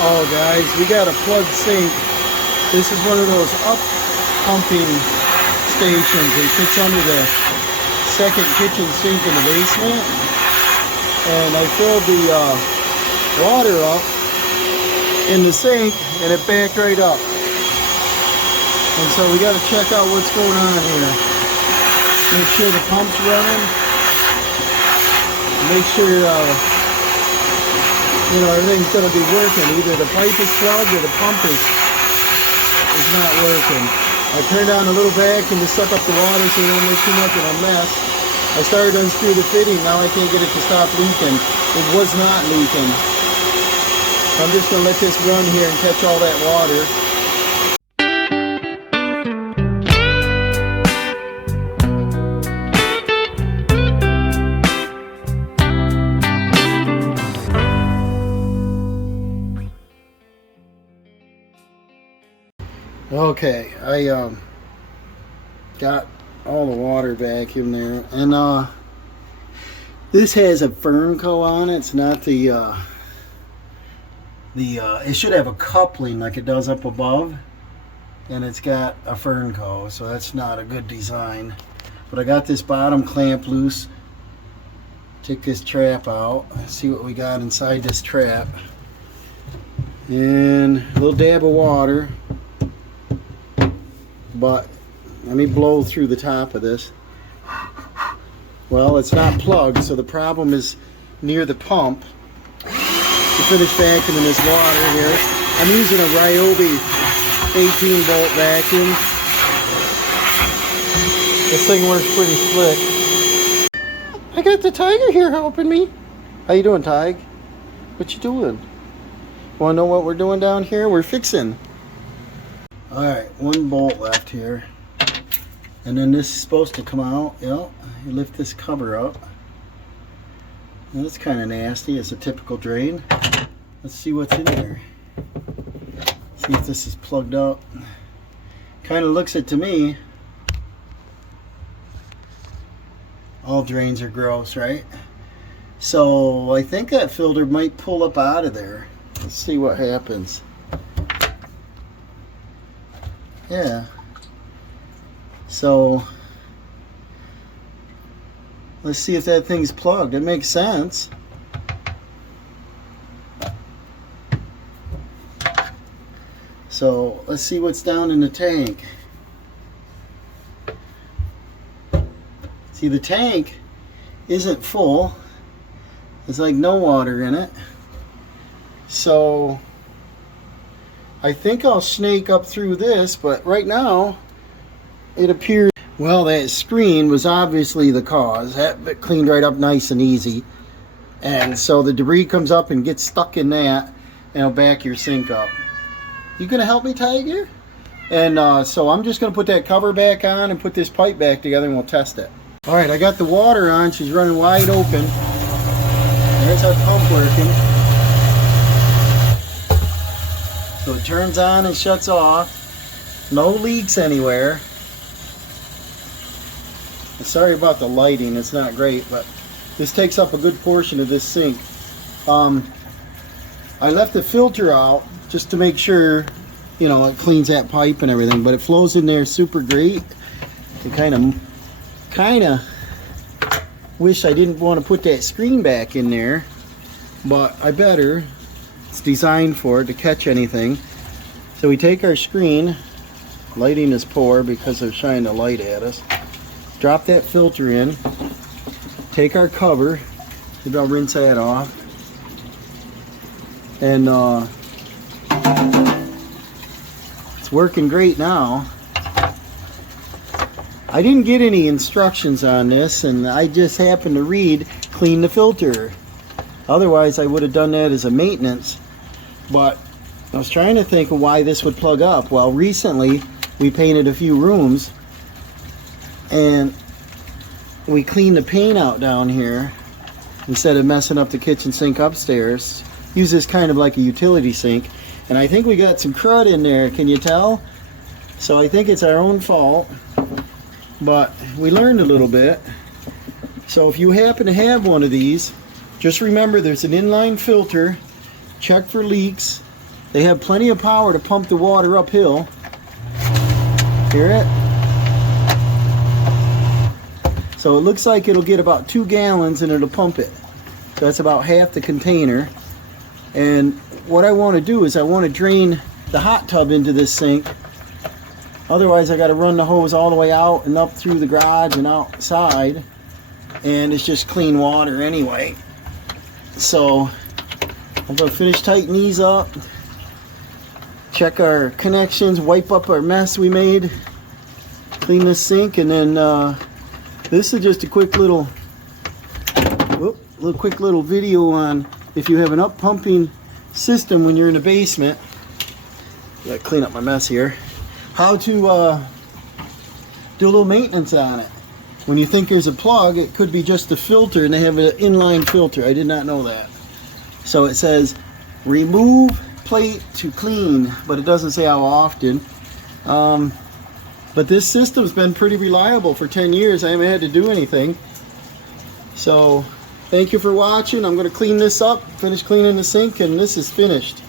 Oh guys, we got a plugged sink. This is one of those up pumping stations. It fits under the second kitchen sink in the basement. And I filled the water up in the sink and it backed right up. And so we got to check out what's going on here. Make sure the pump's running. Make sure everything's going to be working. Either the pipe is plugged or the pump is not working. I turned on a little vacuum to suck up the water so it don't make too much of a mess. I started to unscrew the fitting. Now I can't get it to stop leaking. It was not leaking. I'm just going to let this run here and catch all that water. Okay, I got all the water vacuum there, and this has a Fernco on it. It's not the it should have a coupling like it does up above, and it's got a Fernco, so that's not a good design. But I got this bottom clamp loose. Take this trap out. See what we got inside this trap, and a little dab of water. But let me blow through the top of this. Well, it's not plugged, so the problem is near the pump. To finish vacuuming this water here, I'm using a Ryobi 18 volt vacuum. This thing works pretty slick. I got the Tiger here helping me. How you doing, Tig? What you doing? Want to know what we're doing down here? We're fixing. Alright, one bolt left here, and then this is supposed to come out. Yep, you lift this cover up, and it's kind of nasty. It's a typical drain. Let's see what's in there. See if this is plugged up. Kind of looks it to me. All drains are gross, right? So I think that filter might pull up out of there. Let's see what happens. Yeah, so let's see if that thing's plugged. It makes sense. So let's see what's down in the tank. See, the tank isn't full. There's like no water in it. So I think I'll snake up through this, but right now it appears, well, that screen was obviously the cause. That cleaned right up nice and easy. And so the debris comes up and gets stuck in that, and it'll back your sink up. You gonna help me, Tiger? And so I'm just gonna put that cover back on and put this pipe back together, and we'll test it. All right, I got the water on. She's running wide open. There's our pump working. So it turns on and shuts off. No leaks anywhere. Sorry about the lighting, it's not great, but this takes up a good portion of this sink. I left the filter out just to make sure, it cleans that pipe and everything, but it flows in there super great. I kind of wish I didn't want to put that screen back in there, but I better. It's designed for it to catch anything. So we take our screen, lighting is poor because they're shining the light at us. Drop that filter in, take our cover, maybe I'll rinse that off, and it's working great now. I didn't get any instructions on this, and I just happened to read clean the filter. Otherwise I would have done that as a maintenance, but I was trying to think of why this would plug up. Well, recently we painted a few rooms and we cleaned the paint out down here instead of messing up the kitchen sink upstairs. Use this kind of like a utility sink, and I think we got some crud in there, can you tell? So I think it's our own fault, but we learned a little bit. So if you happen to have one of these, just remember there's an inline filter. Check for leaks. They have plenty of power to pump the water uphill. Hear it? So it looks like it'll get about 2 gallons and it'll pump it. So that's about half the container. And what I want to do is I want to drain the hot tub into this sink. Otherwise I got to run the hose all the way out and up through the garage and outside. And it's just clean water anyway. So I'm going to finish tightening these up. Check our connections, wipe up our mess we made. Clean this sink, and then this is just a quick little quick little video on if you have an up pumping system when you're in the basement. Gotta clean up my mess here. How to do a little maintenance on it. When you think there's a plug, it could be just a filter, and they have an inline filter. I did not know that. So it says remove plate to clean, but it doesn't say how often. But this system's been pretty reliable for 10 years. I haven't had to do anything. So thank you for watching. I'm going to clean this up, finish cleaning the sink, and this is finished.